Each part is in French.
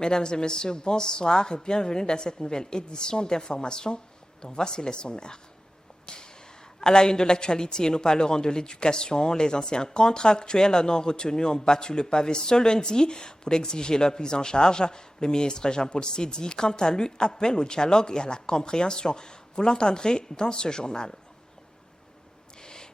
Mesdames et messieurs, bonsoir et bienvenue dans cette nouvelle édition d'information dont voici les sommaires. À la une de l'actualité, nous parlerons de l'éducation. Les anciens contractuels non retenus ont battu le pavé ce lundi pour exiger leur prise en charge. Le ministre Jean-Paul Seydi, quant à lui, appelle au dialogue et à la compréhension. Vous l'entendrez dans ce journal.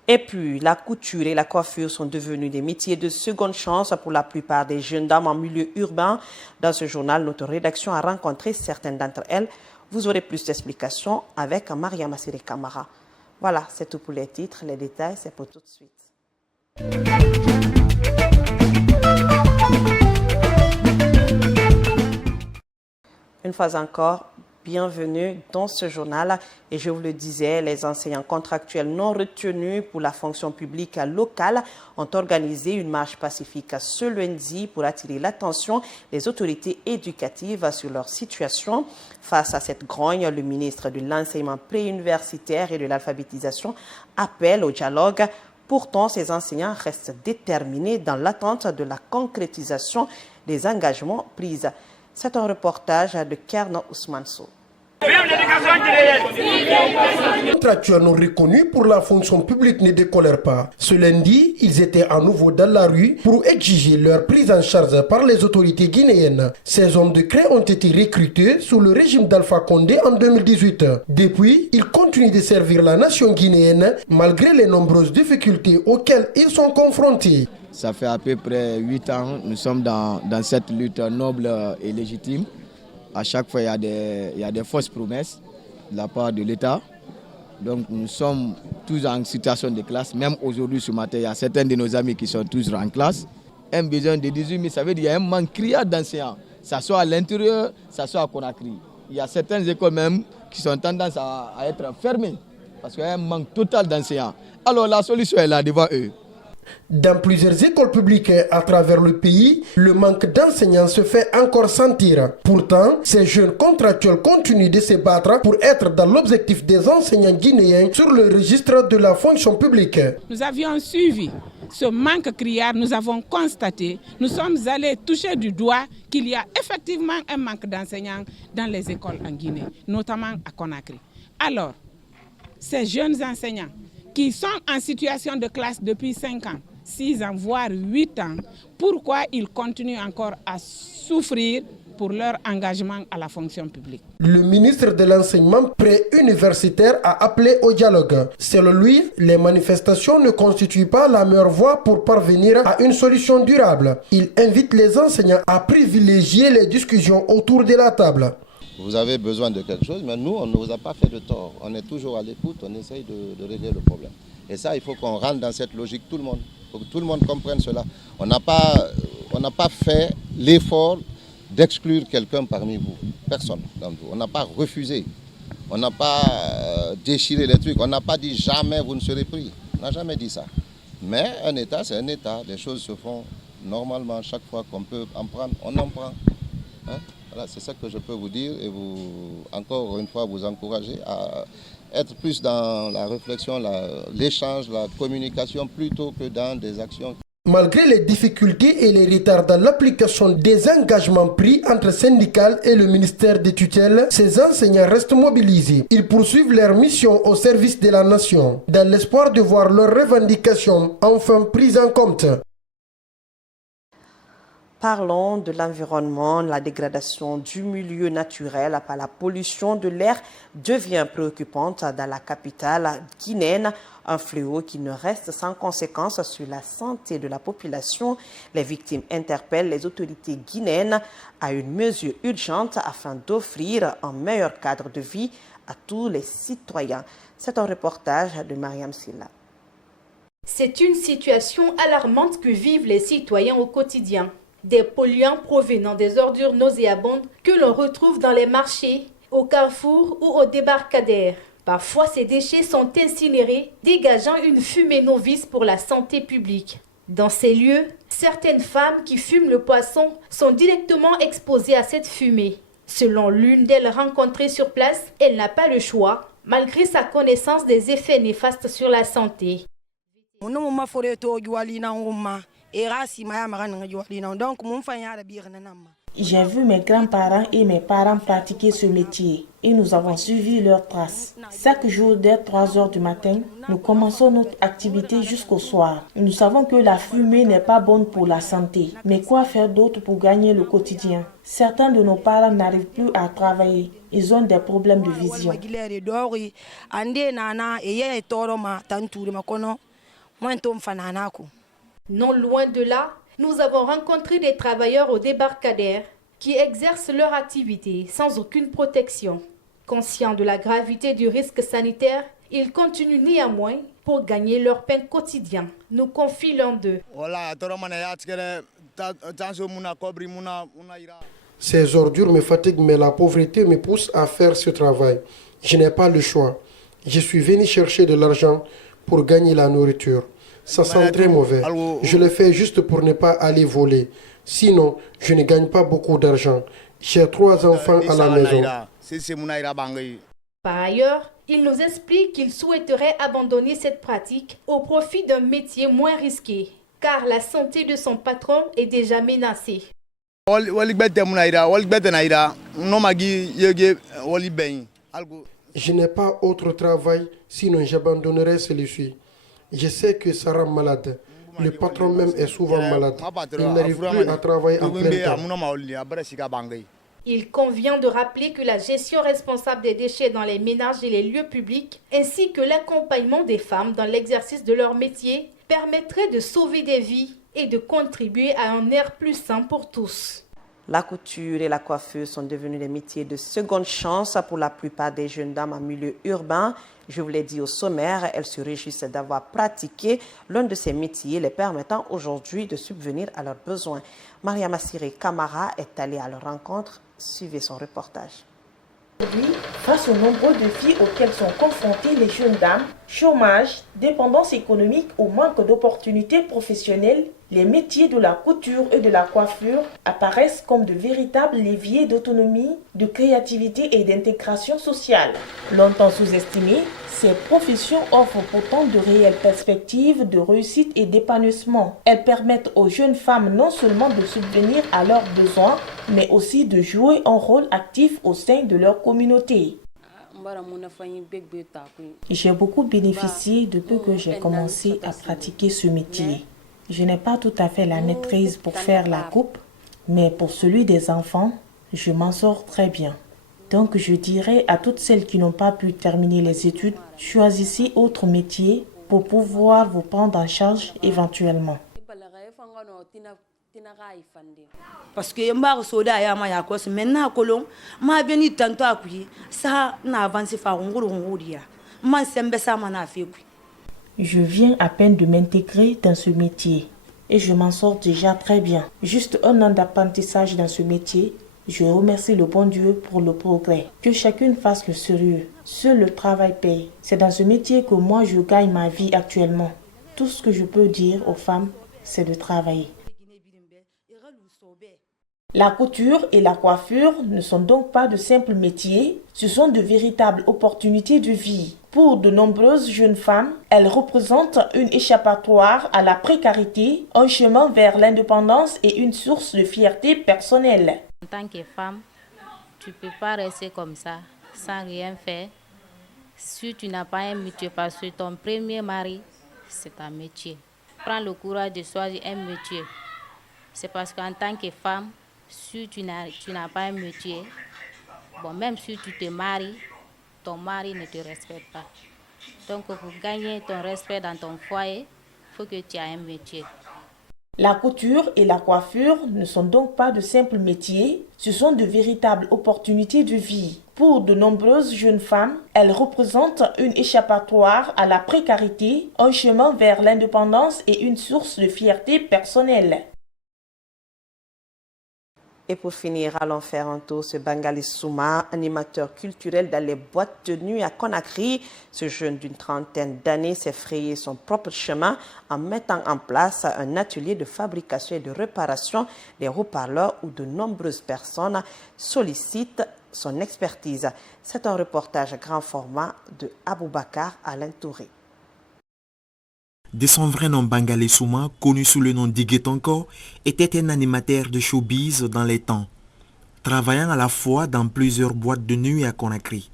Et puis, la couture et la coiffure sont devenus des métiers de seconde chance pour la plupart des jeunes dames en milieu urbain. Dans ce journal, notre rédaction a rencontré certaines d'entre elles. Vous aurez plus d'explications avec Maria Massiré Camara. Voilà, c'est tout pour les titres. Les détails, c'est pour tout de suite. Une fois encore, bienvenue dans ce journal. Et je vous le disais, les enseignants contractuels non retenus pour la fonction publique locale ont organisé une marche pacifique ce lundi pour attirer l'attention des autorités éducatives sur leur situation. Face à cette grogne, le ministre de l'enseignement préuniversitaire et de l'alphabétisation appelle au dialogue. Pourtant, ces enseignants restent déterminés dans l'attente de la concrétisation des engagements pris. C'est un reportage de Kerno Ousmane Sow. Les contractuels non reconnus pour la fonction publique ne décollèrent pas. Ce lundi, ils étaient à nouveau dans la rue pour exiger leur prise en charge par les autorités guinéennes. Ces hommes de craie ont été recrutés sous le régime d'Alpha Condé en 2018. Depuis, ils continuent de servir la nation guinéenne malgré les nombreuses difficultés auxquelles ils sont confrontés. Ça fait à peu près 8 ans, nous sommes dans cette lutte noble et légitime. À chaque fois, il y a des fausses promesses de la part de l'État. Donc nous sommes tous en situation de classe. Même aujourd'hui, ce matin, il y a certains de nos amis qui sont tous en classe. Un besoin de 18 000, ça veut dire qu'il y a un manque criard d'enseignants. Ça soit à l'intérieur, ça soit à Conakry. Il y a certaines écoles même qui sont tendance à être fermées parce qu'il y a un manque total d'enseignants. Alors la solution est là devant eux. Dans plusieurs écoles publiques à travers le pays, le manque d'enseignants se fait encore sentir. Pourtant, ces jeunes contractuels continuent de se battre pour être dans l'objectif des enseignants guinéens sur le registre de la fonction publique. Nous avions suivi ce manque criard, nous avons constaté, nous sommes allés toucher du doigt qu'il y a effectivement un manque d'enseignants dans les écoles en Guinée, notamment à Conakry. Alors, ces jeunes enseignants qui sont en situation de classe depuis 5 ans, 6 ans, voire 8 ans, pourquoi ils continuent encore à souffrir pour leur engagement à la fonction publique? Le ministre de l'enseignement préuniversitaire a appelé au dialogue. Selon lui, les manifestations ne constituent pas la meilleure voie pour parvenir à une solution durable. Il invite les enseignants à privilégier les discussions autour de la table. Vous avez besoin de quelque chose, mais nous, on ne vous a pas fait de tort. On est toujours à l'écoute, on essaye de régler le problème. Et ça, il faut qu'on rentre dans cette logique, tout le monde. Il faut que tout le monde comprenne cela. On n'a pas fait l'effort d'exclure quelqu'un parmi vous. Personne d'entre vous. On n'a pas refusé. On n'a pas déchiré les trucs. On n'a pas dit jamais vous ne serez pris. On n'a jamais dit ça. Mais un État, c'est un État. Les choses se font normalement. Chaque fois qu'on peut en prendre, on en prend. Hein? Voilà, c'est ça que je peux vous dire et encore une fois, vous encourager à être plus dans la réflexion, l'échange, la communication, plutôt que dans des actions. Malgré les difficultés et les retards dans l'application des engagements pris entre syndicats et le ministère des tutelles, ces enseignants restent mobilisés. Ils poursuivent leur mission au service de la nation, dans l'espoir de voir leurs revendications enfin prises en compte. Parlons de l'environnement. La dégradation du milieu naturel par la pollution de l'air devient préoccupante dans la capitale guinéenne. Un fléau qui ne reste sans conséquence sur la santé de la population. Les victimes interpellent les autorités guinéennes à une mesure urgente afin d'offrir un meilleur cadre de vie à tous les citoyens. C'est un reportage de Mariam Silla. C'est une situation alarmante que vivent les citoyens au quotidien. Des polluants provenant des ordures nauséabondes que l'on retrouve dans les marchés, au carrefour ou au débarcadère. Parfois, ces déchets sont incinérés, dégageant une fumée novice pour la santé publique. Dans ces lieux, certaines femmes qui fument le poisson sont directement exposées à cette fumée. Selon l'une d'elles rencontrées sur place, elle n'a pas le choix, malgré sa connaissance des effets néfastes sur la santé. J'ai vu mes grands-parents et mes parents pratiquer ce métier et nous avons suivi leurs traces. Chaque jour dès 3 heures du matin, nous commençons notre activité jusqu'au soir. Nous savons que la fumée n'est pas bonne pour la santé, mais quoi faire d'autre pour gagner le quotidien? Certains de nos parents n'arrivent plus à travailler. Ils ont des problèmes de vision. Non loin de là, nous avons rencontré des travailleurs au débarcadère qui exercent leur activité sans aucune protection. Conscients de la gravité du risque sanitaire, ils continuent néanmoins pour gagner leur pain quotidien, nous confie l'un d'eux. Ces ordures me fatiguent, mais la pauvreté me pousse à faire ce travail. Je n'ai pas le choix. Je suis venu chercher de l'argent pour gagner la nourriture. Ça sent très mauvais. Je le fais juste pour ne pas aller voler. Sinon, je ne gagne pas beaucoup d'argent. J'ai 3 enfants à la maison. Par ailleurs, il nous explique qu'il souhaiterait abandonner cette pratique au profit d'un métier moins risqué, car la santé de son patron est déjà menacée. Je n'ai pas autre travail, sinon j'abandonnerai celui-ci. Je sais que ça rend malade. Le patron même est souvent malade. Il n'arrive plus à travailler en plein temps. Il convient de rappeler que la gestion responsable des déchets dans les ménages et les lieux publics, ainsi que l'accompagnement des femmes dans l'exercice de leur métier, permettrait de sauver des vies et de contribuer à un air plus sain pour tous. La couture et la coiffure sont devenus des métiers de seconde chance pour la plupart des jeunes dames en milieu urbain. Je vous l'ai dit au sommaire, elles se réjouissent d'avoir pratiqué l'un de ces métiers, les permettant aujourd'hui de subvenir à leurs besoins. Maria Massiré Camara est allée à leur rencontre. Suivez son reportage. Aujourd'hui, face aux nombreux défis auxquels sont confrontées les jeunes dames, chômage, dépendance économique ou manque d'opportunités professionnelles, les métiers de la couture et de la coiffure apparaissent comme de véritables leviers d'autonomie, de créativité et d'intégration sociale. Longtemps sous-estimées, ces professions offrent pourtant de réelles perspectives de réussite et d'épanouissement. Elles permettent aux jeunes femmes non seulement de subvenir à leurs besoins, mais aussi de jouer un rôle actif au sein de leur communauté. J'ai beaucoup bénéficié depuis que j'ai commencé à pratiquer ce métier. Je n'ai pas tout à fait la maîtrise pour faire la coupe, mais pour celui des enfants, je m'en sors très bien. Donc je dirais à toutes celles qui n'ont pas pu terminer les études, choisissez autre métier pour pouvoir vous prendre en charge éventuellement. Parce que maintenant je viens à peine de m'intégrer dans ce métier et je m'en sors déjà très bien. Juste 1 an d'apprentissage dans ce métier, je remercie le bon Dieu pour le progrès. Que chacune fasse le sérieux. Seul le travail paye. C'est dans ce métier que moi je gagne ma vie actuellement. Tout ce que je peux dire aux femmes, c'est de travailler. La couture et la coiffure ne sont donc pas de simples métiers, ce sont de véritables opportunités de vie. Pour de nombreuses jeunes femmes, elles représentent une échappatoire à la précarité, un chemin vers l'indépendance et une source de fierté personnelle. En tant que femme, tu ne peux pas rester comme ça, sans rien faire. Si tu n'as pas un métier, parce que ton premier mari, c'est un métier. Prends le courage de choisir un métier. C'est parce qu'en tant que femme, si tu n'as pas un métier, bon, même si tu te maries, ton mari ne te respecte pas. Donc, pour gagner ton respect dans ton foyer, il faut que tu aies un métier. La couture et la coiffure ne sont donc pas de simples métiers, ce sont de véritables opportunités de vie. Pour de nombreuses jeunes femmes, elles représentent une échappatoire à la précarité, un chemin vers l'indépendance et une source de fierté personnelle. Et pour finir, allons faire un tour sur Bangali Souma, animateur culturel dans les boîtes de nuit à Conakry. Ce jeune d'une 30aine d'années s'est frayé son propre chemin en mettant en place un atelier de fabrication et de réparation des haut-parleurs où de nombreuses personnes sollicitent son expertise. C'est un reportage grand format de Aboubakar Alain Touré. De son vrai nom Bangali Souma, connu sous le nom d'Iguetonko, était un animateur de showbiz dans les temps. travaillant à la fois dans plusieurs boîtes de nuit à Conakry.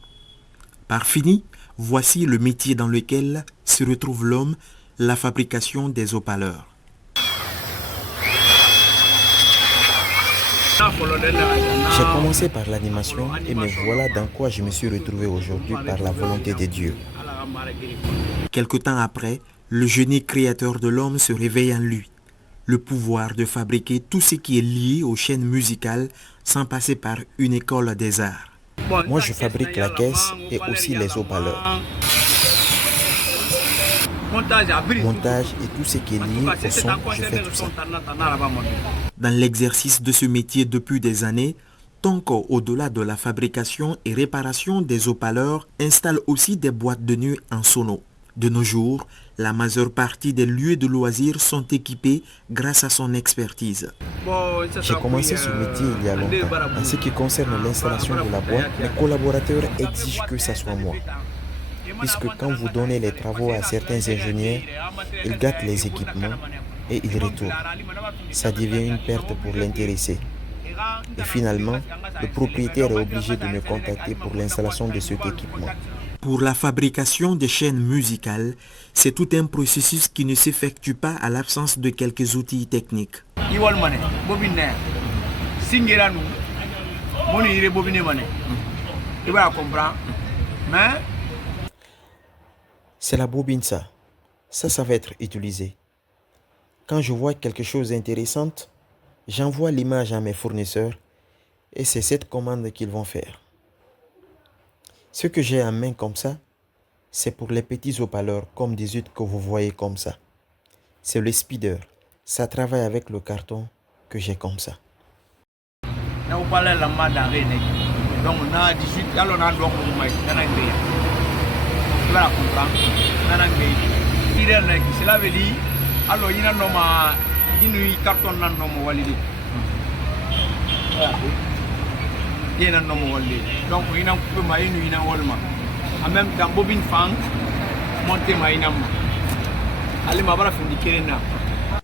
Par fini, voici le métier dans lequel se retrouve l'homme, la fabrication des haut-parleurs. J'ai commencé par l'animation et me voilà dans quoi je me suis retrouvé aujourd'hui par la volonté de Dieu. Quelque temps après, le génie créateur de l'homme se réveille en lui. Le pouvoir de fabriquer tout ce qui est lié aux chaînes musicales sans passer par une école des arts. Moi, je fabrique la caisse et aussi les haut-parleurs. Montage et tout ce qui est lié au son, je fais tout ça. Dans l'exercice de ce métier depuis des années, Tonko, au-delà de la fabrication et réparation des haut-parleurs, installe aussi des boîtes de nuit en sono. De nos jours, la majeure partie des lieux de loisirs sont équipés grâce à son expertise. J'ai commencé ce métier il y a longtemps. En ce qui concerne l'installation de la boîte, mes collaborateurs exigent que ça soit moi. Puisque quand vous donnez les travaux à certains ingénieurs, ils gâtent les équipements et ils retournent. Ça devient une perte pour l'intéressé. Et finalement, le propriétaire est obligé de me contacter pour l'installation de cet équipement. Pour la fabrication des chaînes musicales, c'est tout un processus qui ne s'effectue pas à l'absence de quelques outils techniques. C'est la bobine ça. Ça va être utilisé. Quand je vois quelque chose d'intéressant, j'envoie l'image à mes fournisseurs et c'est cette commande qu'ils vont faire. Ce que j'ai en main comme ça, c'est pour les petits haut-parleurs comme des huttes que vous voyez comme ça. C'est le speeder. Ça travaille avec le carton que j'ai comme ça.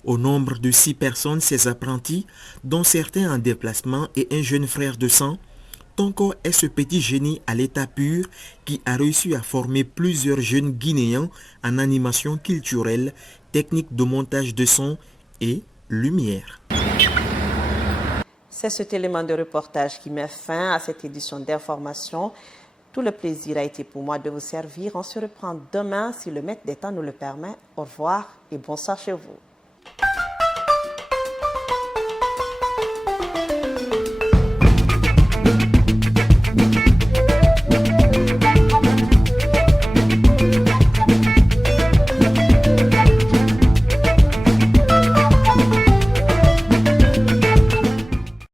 Au nombre de 6 personnes, ces apprentis, dont certains en déplacement et un jeune frère de sang, Tonko est ce petit génie à l'état pur qui a réussi à former plusieurs jeunes Guinéens en animation culturelle, technique de montage de son et lumière. C'est cet élément de reportage qui met fin à cette édition d'information. Tout le plaisir a été pour moi de vous servir. On se reprend demain si le maître des temps nous le permet. Au revoir et bonsoir chez vous.